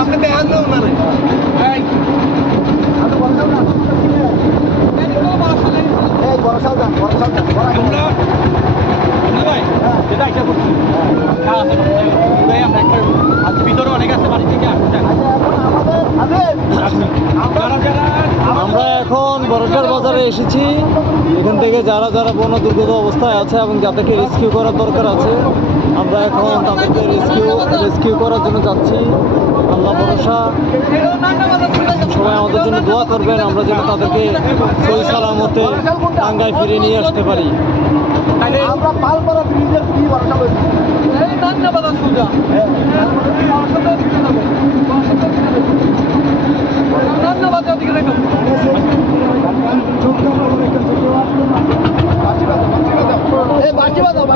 আপনি দেখান না ওনারে ভিতরে অনেক আছে বাড়ি থেকে আমরা এখন বড়টার বাজারে এসেছি। এখান থেকে যারা যারা বন দুর্গত অবস্থায় আছে এবং যাদেরকে রেস্কিউ করার দরকার আছে, আমরা এখন তাদেরকে রেস্কিউ করার জন্য যাচ্ছি। আল্লাহ ভরসা, সবাই আমাদের জন্য দোয়া করবেন, আমরা যেন তাদেরকে সহি সালামতে টাঙ্গায় ফিরে নিয়ে আসতে পারি। আমরা পালপাড়া ব্রিজের কি ভরসা করি বাঁশি বাজাও